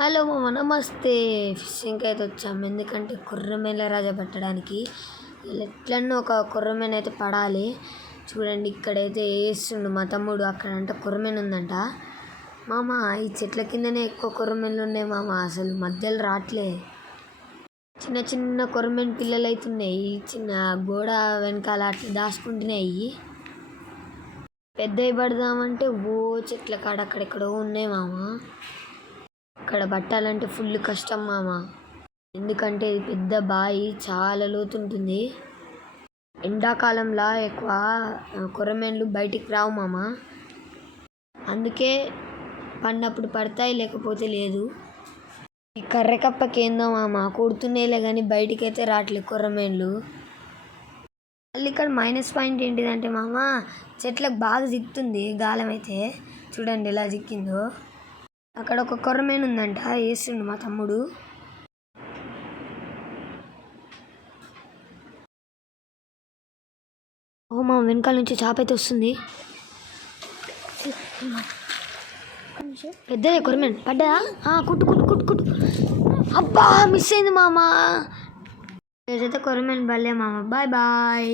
Hello మామ, నమస్తే. ఫిషింగ్కి అయితే వచ్చాము, ఎందుకంటే కొర్రమేన్ల రాజా పట్టడానికి. ఎట్లన్నా ఒక కొర్రమేన్ అయితే పడాలి. చూడండి, ఇక్కడైతే వేస్తుండు మా తమ్ముడు. అక్కడంట కొర్రమేన్ ఉందంట. మామ, ఈ చెట్ల కిందనే ఎక్కువ కొర్రమేన్లు ఉన్నాయి మామ. అసలు మధ్యలో రావట్లే. చిన్న చిన్న కొర్రమేన్ పిల్లలు అవుతున్నాయి. చిన్న గోడ వెనకాల అట్లా దాచుకుంటున్నాయి. పెద్దవి పడదామంటే చెట్ల కాడ అక్కడెక్కడో ఉన్నాయి మామ. ఇక్కడ పట్టాలంటే ఫుల్ కష్టం మామ, ఎందుకంటే ఇది పెద్ద బావి, చాలా లోతుంటుంది. ఎండాకాలంలో ఎక్కువ కొర్రమేన్లు బయటికి రావు మామ. అందుకే పడినప్పుడు పడతాయి, లేకపోతే లేదు. ఈ కర్రెకప్పకి ఏందో మామ, కొడుతున్నాయిలే కానీ బయటికి అయితే రావట్లేదు కొర్రమేన్లు. మళ్ళీ ఇక్కడ మైనస్ పాయింట్ ఏంటిదంటే మామ, చెట్లకు బాగా జిక్కుతుంది గాలం అయితే. చూడండి ఎలా జిక్కిందో. అక్కడ ఒక కొర్రమేన్ ఉందంట, వేస్తుండు మా తమ్ముడు. ఓ మా వెనకాల నుంచి చేప అయితే వస్తుంది. పెద్దదే కొర్రమేన్ పడ్డా. కుట్టు కుట్టు కుట్టు కుట్టు. అబ్బా, మిస్ అయింది మామ. ఏదైతే కొర్రమేన్ బల్లే మామ. Bye bye.